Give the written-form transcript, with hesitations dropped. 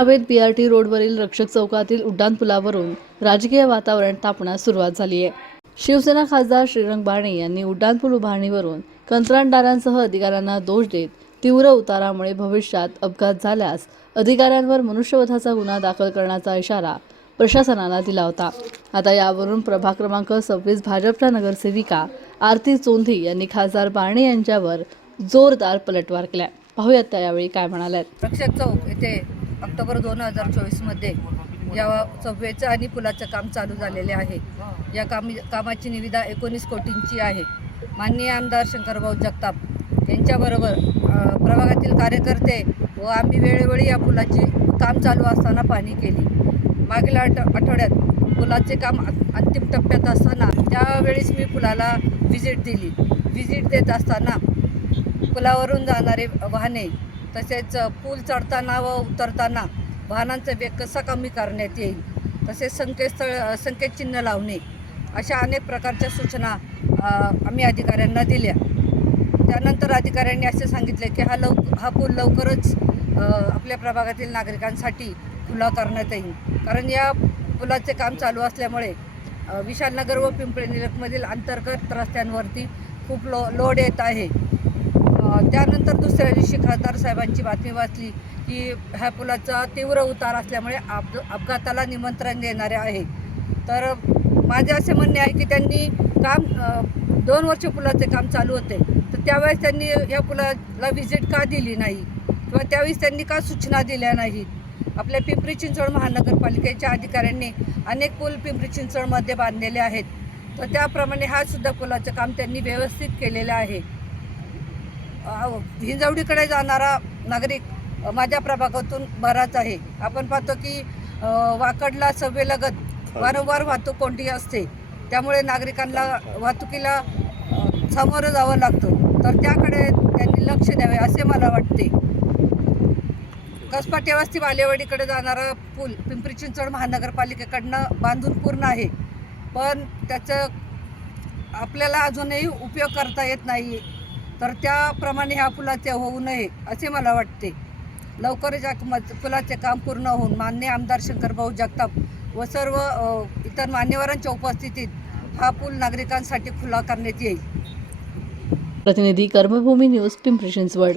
हवेत BRT रोडवरील रक्षक चौकातील उड्डाणपुलावरून राजकीय वातावरण तापण्यास सुरुवात झाली आहे. शिवसेना खासदार श्रीरंग बारणे यांनी उड्डाणपूल उभारणीवरून कंत्राटदारांसह अधिकाऱ्यांना दोष देत तीव्र उतारामुळे भविष्यात अपघात झाल्यास अधिकाऱ्यांवर मनुष्यवधाचा गुन्हा दाखल करण्याचा इशारा प्रशासनाला दिला होता. आता यावरून प्रभाग क्रमांक 26 भाजपच्या नगरसेविका आरती चोंधी यांनी खासदार बारणे यांच्यावर जोरदार पलटवार केला. पाहूयात त्या यावेळी काय म्हणाल्यात. रक्षक चौक येथे ऑक्टोबर 2024 मध्ये या सबवेचं आणि पुलाचं काम चालू झालेले आहे. या कामाची निविदा 19 कोटींची आहे. माननीय आमदार शंकरभाऊ जगताप यांच्याबरोबर प्रभागातील कार्यकर्ते व आम्ही वेळोवेळी या पुलाची काम चालू असताना पाहणी केली. मागील आठवड्यात पुलाचे काम अंतिम टप्प्यात असताना त्यावेळेस मी पुलाला व्हिजिट दिली. व्हिजिट देत असताना पुलावरून जाणारे वाहने तसेच पूल चढताना व उतरताना वाहनांचा वेग कसा कमी करण्यात येईल, तसेच संकेतचिन्ह लावणे अशा अनेक प्रकारच्या सूचना आम्ही अधिकाऱ्यांना दिल्या. त्यानंतर अधिकाऱ्यांनी असे सांगितले की हा पूल लवकरच आपल्या प्रभागातील नागरिकांसाठी खुला करण्यात येईल. कारण या पुलाचे काम चालू असल्यामुळे विशालनगर व पिंपरी निलखमधील अंतर्गत रस्त्यांवरती खूप लोड येत आहे. त्यानंतर दुसऱ्या दिवशी खासदार साहेबांची बातमी वाचली की ह्या पुलाचा तीव्र उतार असल्यामुळे अपघाताला निमंत्रण देणारे आहे. तर माझे असे म्हणणे आहे की त्यांनी काम 2 वर्ष पुलाचे काम चालू होते, तर त्यावेळेस त्यांनी या पुलाला व्हिजिट का दिली नाही किंवा त्यावेळेस त्यांनी का सूचना दिल्या नाहीत. आपल्या पिंपरी चिंचवड महानगरपालिकेच्या अधिकाऱ्यांनी अनेक पूल पिंपरी चिंचवडमध्ये बांधलेले आहेत, तर त्याप्रमाणे हा सुद्धा पुलाचं काम त्यांनी व्यवस्थित केलेलं आहे. हिंजवडीकडे जाणारा नागरिक माझ्या प्रभागातून बराच आहे. आपण पाहतो की वाकडला सबवेलगत वारंवार वाहतूक कोंडी असते, त्यामुळे नागरिकांना वाहतुकीला सामोरं जावं लागतं. तर त्याकडे त्यांनी लक्ष द्यावे असे मला वाटते. कसबा टेवास्ती बालेवाडीकडे जाणारा पूल पिंपरी चिंचवड महानगरपालिकेकडनं बांधून पूर्ण आहे, पण त्याचं आपल्याला अजूनही उपयोग करता येत नाही. तर त्याप्रमाणे ह्या पुलाचे होऊ नये असे मला वाटते. लवकरच या पुलाचे काम पूर्ण होऊन माननीय आमदार शंकरभाऊ जगताप व सर्व इतर मान्यवरांच्या उपस्थितीत हा पूल नागरिकांसाठी खुला करण्यात येईल. प्रतिनिधी कर्मभूमी न्यूज, पिंपरी चिंचवड.